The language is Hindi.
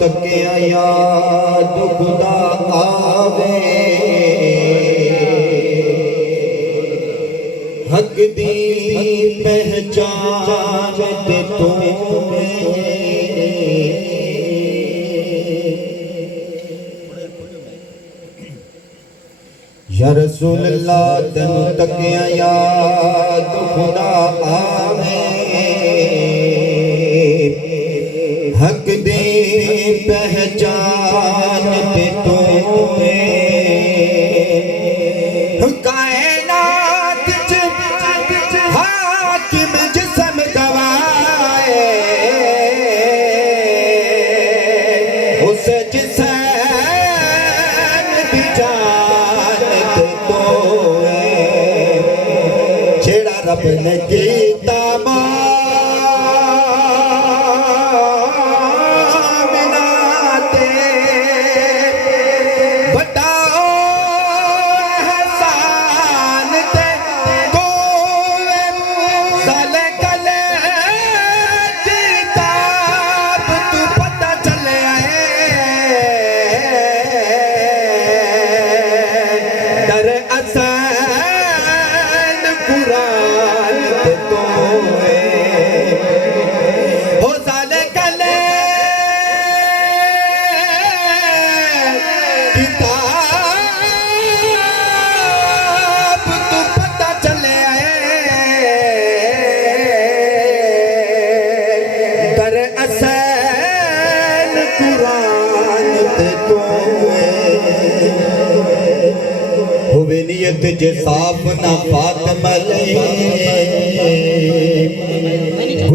तकिया याद खुदा आवे हक दी पहचान ते तू या रसूल अल्लाह तेन तकिया याद खुदा आवे हक दे पहचान ते तू कायनात हाकिम जिस्म गवाए उस जिस्म दी जान ते तू जेड़ा रब ने कीता हुवे नियत जे साफ ना फातिमा ले